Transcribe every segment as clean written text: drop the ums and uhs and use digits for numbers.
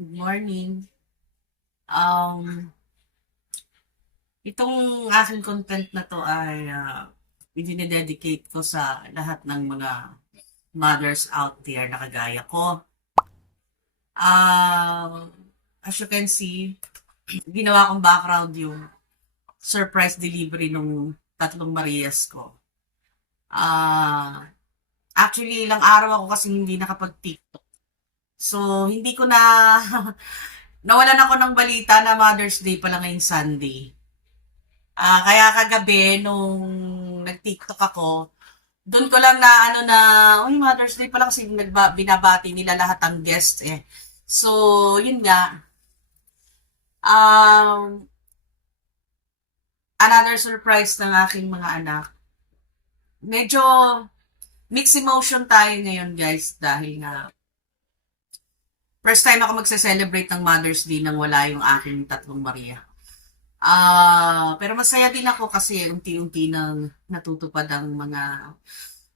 Good morning. Um, Itong aking content na to ay idinededicate ko sa lahat ng mga mothers out there na kagaya ko. As you can see, ginawa kong background yung surprise delivery nung tatlong Marias ko. Actually, ilang araw ako kasi hindi nakapag-TikTok. So, hindi ko na nawalan ako ng balita na Mother's Day pala ngayong Sunday. Kaya kagabi nung nag-TikTok ako, doon ko lang na ano na, uy, Mother's Day pala kasi binabati nila lahat ang guests eh. So, yun nga. Um, Another surprise ng aking mga anak. Medyo mixed emotion tayo ngayon guys dahil nga first time ako magse-celebrate ng Mother's Day nang wala yung aking tatlong Maria. Pero masaya din ako kasi unti-unti nang natutupad ang mga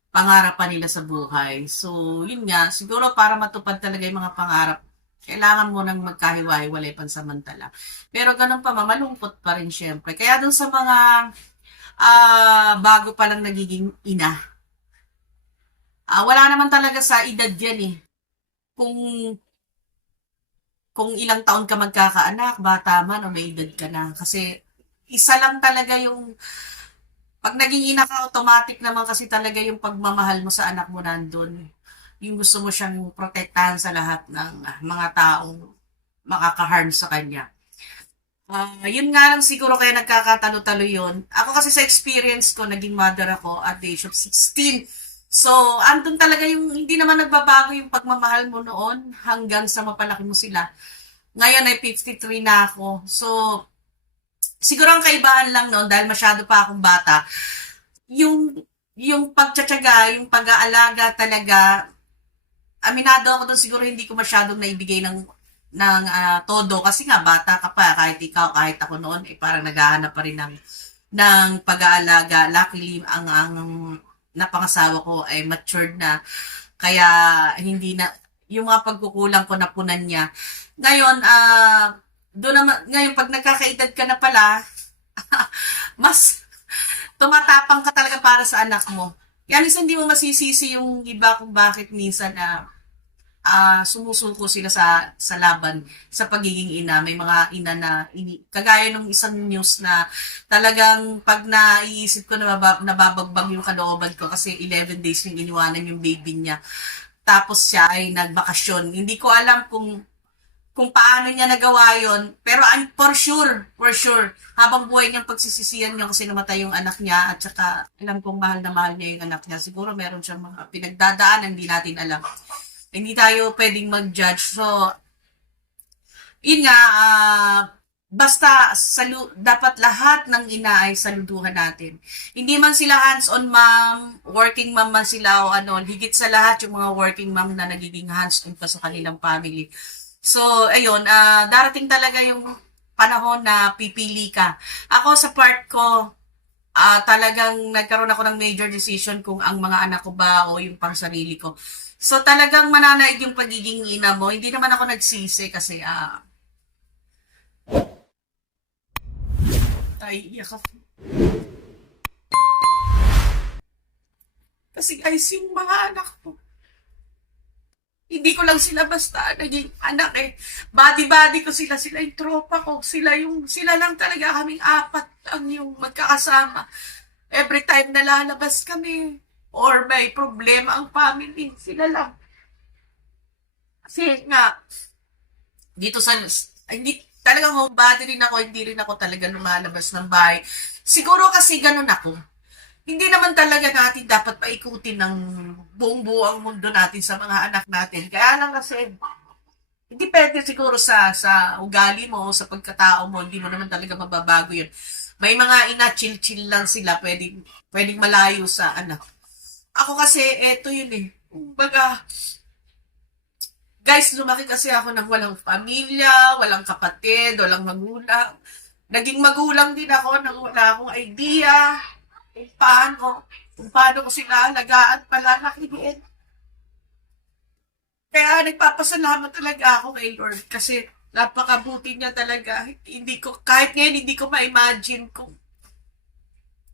pangarap pa nila sa buhay. So, yun nga, siguro para matupad talaga yung mga pangarap, kailangan mo nang magkahiwa-hiwalay pansamantala. Pero ganun pa, malungkot pa rin syempre. Kaya dun sa mga bago pa lang nagiging ina, wala naman talaga sa edad yan eh. Kung ilang taon ka magkakaanak, bata man o may edad ka na. Kasi isa lang talaga yung, pag naging ina ka, automatic naman kasi talaga yung pagmamahal mo sa anak mo nandun. Yung gusto mo siyang protektahan sa lahat ng mga taong makaka-harm sa kanya. Yun nga lang siguro kaya nagkakatalo-talo yun. Ako kasi sa experience ko, naging mother ako at the age of 16. So, andun talaga yung hindi naman nagbabago yung pagmamahal mo noon hanggang sa mapalaki mo sila. Ngayon ay 53 na ako. So, siguro ang kaibahan lang noon dahil masyado pa akong bata, yung pagtsatsaga, yung pag-aalaga talaga, aminado ako doon siguro hindi ko masyadong naibigay ng todo kasi nga bata ka pa kahit ikaw kahit ako noon eh parang naghahanap pa rin ng pag-aalaga. Luckily ang napangasawa ko ay matured na kaya hindi na yung mga pagkukulang ko napunan niya. Ngayon doon naman ngayon pag nagkakaedad ka na pala mas tumatapang ka talaga para sa anak mo. Kaya minsan hindi mo masisisi yung iba kung bakit minsan sumusulko sila sa laban sa pagiging ina. May mga ina na kagaya nung isang news na talagang pag naiisip ko na nababagbag yung kalooban ko kasi 11 days yung iniwanan yung baby niya. Tapos siya ay nagbakasyon. Hindi ko alam kung paano niya nagawa yon. Pero for sure, habang buhay niyang pagsisisiyan niya kasi namatay yung anak niya at saka alam kong mahal na mahal niya yung anak niya. Siguro meron siyang mga pinagdadaan hindi natin alam. Hindi tayo pwedeng mag-judge. So, yun nga, basta dapat lahat ng ina ay saluduhan natin. Hindi man sila hands-on mom, working mom man sila o ano, higit sa lahat yung mga working mom na nagiging hands-on pa sa kanilang family. So, ayun, darating talaga yung panahon na pipili ka. Ako sa part ko, talagang nagkaroon ako ng major decision kung ang mga anak ko ba o yung pang sarili ko. So talagang mananaig yung pagiging ina mo. Hindi naman ako nagsisi kasi ay iyak ako. Kasi guys, yung mga anak ko, hindi ko lang sila basta naging anak eh. Body-body ko sila yung tropa ko, sila lang talaga kaming apat ang yung magkakasama. Every time na lalabas kami, or may problema ang family, sila lang. Kasi nga, dito sa, hindi, talagang homebody rin ako, hindi rin ako talaga lumalabas ng bahay. Siguro kasi ganun ako. Hindi naman talaga natin dapat paikutin ng buong buong mundo natin sa mga anak natin. Kaya lang kasi, hindi pwede siguro sa ugali mo, sa pagkatao mo, hindi mo naman talaga mababago yun. May mga ina, chill-chill lang sila, pwedeng malayo sa anak. Ako kasi, eto yun eh. Kumbaga, guys, lumaki kasi ako ng walang pamilya, walang kapatid, walang magulang. Naging magulang din ako nang wala akong idea kung paano ko sila alagaan pala nakikiin. Kaya nagpapasalamat talaga ako kay Lord kasi napakabuti niya talaga. Hindi ko, kahit ngayon, hindi ko ma-imagine kung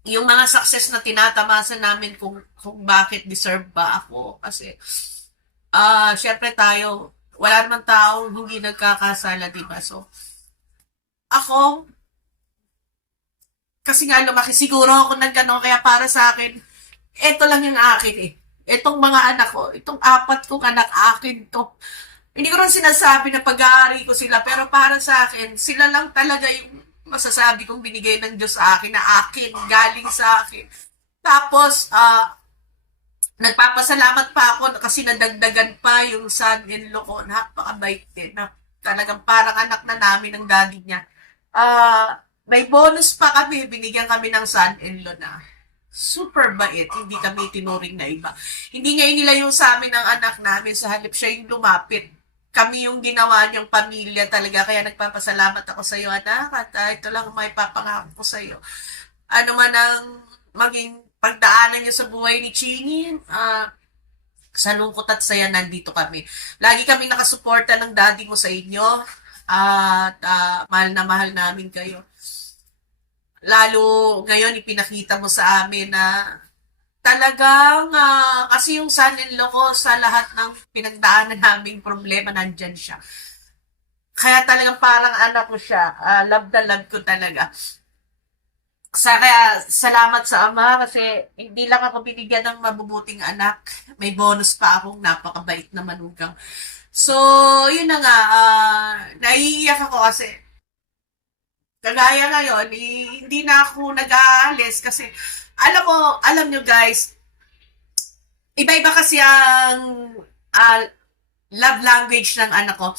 yung mga success na tinatamasa namin kung bakit deserve ba ako. Kasi, syempre tayo, wala naman tao hindi nagkakasala, di ba? So, ako, kasi nga lumaki siguro ako ng gano'n, kaya para sa akin, eto lang yung akin eh. Etong mga anak ko, itong apat kong anak, akin to. Hindi ko rin sinasabi na pag-aari ko sila, pero para sa akin, sila lang talaga yung masasabi kong binigay ng Diyos sa akin, na akin, galing sa akin. Tapos, nagpapasalamat pa ako kasi nadagdagan pa yung son-in-law ko. Napakabait din. Na talagang parang anak na namin ng daddy niya. May bonus pa kami. Binigyan kami ng son-in-law na super bait. Hindi kami tinuring na iba. Hindi niya inilayo sa amin ng anak namin. Sa halip siya yung lumapit. Kami yung ginawa niyang pamilya talaga. Kaya nagpapasalamat ako sa iyo, anak. At ito lang may papangako ko sa iyo. Ano man ang maging pagdaanan niyo sa buhay ni Chingy, sa lungkot at saya nandito kami. Lagi kami nakasuporta ng daddy mo sa inyo at mahal na mahal namin kayo. Lalo ngayon ipinakita mo sa amin na talagang kasi yung son-in-law ko sa lahat ng pinagdaanan naming problema nandyan siya. Kaya talagang parang anak ko siya. Love na love ko talaga. Kaya salamat sa Ama kasi hindi lang ako binigyan ng mabubuting anak. May bonus pa akong napakabait na manugang. So, yun na nga. Naiiyak ako kasi kagaya ngayon, hindi na ako nag-aalis kasi alam nyo guys, iba-iba kasi ang ah, love language ng anak ko.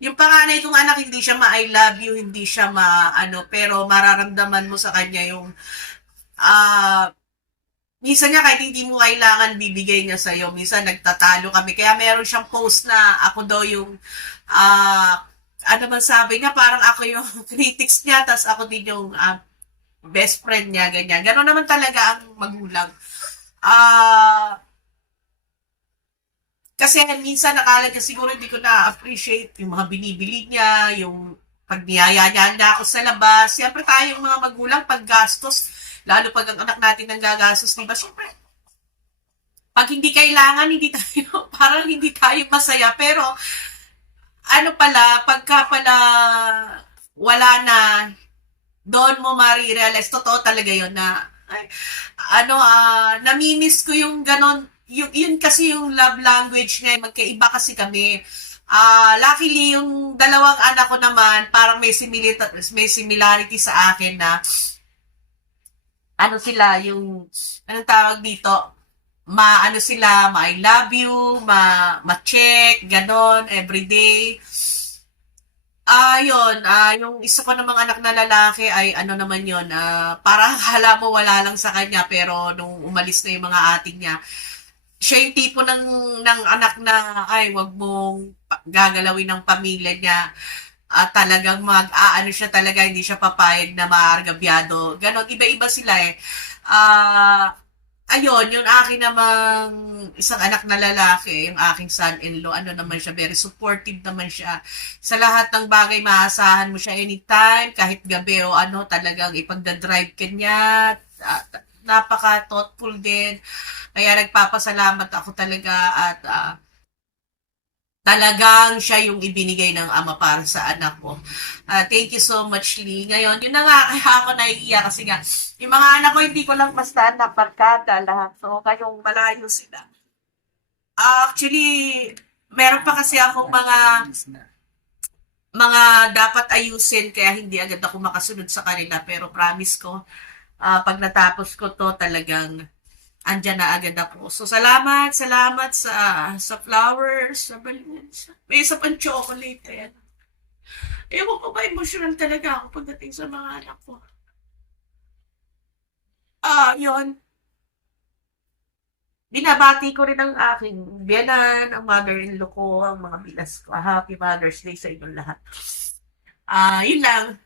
Yung panganay kong anak, hindi siya ma-I love you, hindi siya ma-ano, pero mararamdaman mo sa kanya yung, minsan niya kahit hindi mo kailangan bibigay niya sa'yo, minsan nagtatalo kami, kaya meron siyang post na ako daw yung, ano man sabi niya, parang ako yung critics niya, tas ako din yung best friend niya, ganyan. Gano'n naman talaga ang magulang. Kasi minsan nakala niya siguro hindi ko na-appreciate yung mga binibili niya, yung pag niyaya niya na ako sa labas. Siyempre tayong mga magulang, pag gastos, lalo pag ang anak natin nang gagastos, di ba? Siyempre, pag hindi kailangan, hindi tayo, parang hindi tayo masaya. Pero, ano pala, pagka pala wala na, doon mo marirealize, totoo talaga yon na, ay, namimiss ko yung ganon, yun kasi yung love language niya, magkaiba kasi kami. Luckily, yung dalawang anak ko naman, parang may similarity sa akin na, ano sila, yung, anong tawag dito, ano sila, ma-I love you, ma-check, ganon, everyday. Yun, yung isa ko namang anak na lalaki ay ano naman yun, parang akala mo wala lang sa kanya, pero nung umalis na yung mga ating niya, siya yung tipo ng anak na, ay, wag mong gagalawin ng pamilya niya. Talagang mag-aano siya talaga, hindi siya papayag na maargabyado. Ganon, iba-iba sila eh. Ayun, yung akin namang isang anak na lalaki, yung aking son-in-law, ano naman siya, very supportive naman siya. Sa lahat ng bagay, maasahan mo siya anytime, kahit gabi o ano, talagang ipagdadrive ka niya. Napaka-thoughtful din. Kaya nagpapasalamat ako talaga at talagang siya yung ibinigay ng Ama para sa anak ko. Thank you so much, Lee. Ngayon, yun na nga, kaya ako naiiyak kasi nga, yung mga anak ko, hindi ko lang basta anak, barkada lahat. So, kayong malayo sila. Actually, meron pa kasi akong mga dapat ayusin, kaya hindi agad ako makasunod sa kanila. Pero promise ko, pag natapos ko to, talagang andyan na agad ako. So, salamat sa flowers, sa balloons. May isa pang chocolate. Ayan. Ewan ko ba, emotional talaga ako pagdating sa mga anak ko. Yun. Binabati ko rin ang aking biyanan, ang mother-in-law ko, ang mga bilas ko. Happy Mother's Day sa inyong lahat. Yun lang.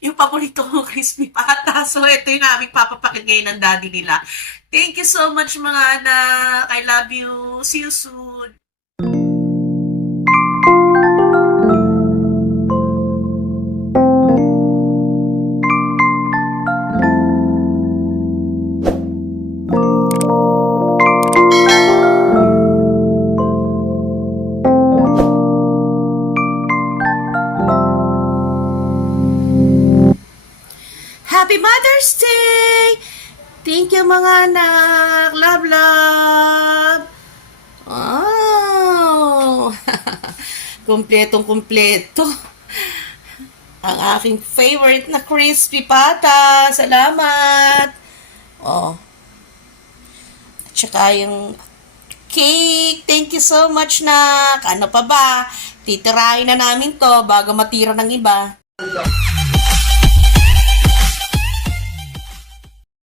Yung paborito kong crispy pata. So, ito yung aming papapakin ngayon ng daddy nila. Thank you so much mga anak. I love you. See you soon. Thank you mga anak. Love, love. Oh. Kumpletong kumpleto. Ang aking favorite na crispy pata. Salamat. Oh. At saka yung cake. Thank you so much, nak. Ano pa ba? Titirahin na namin to bago matira ng iba.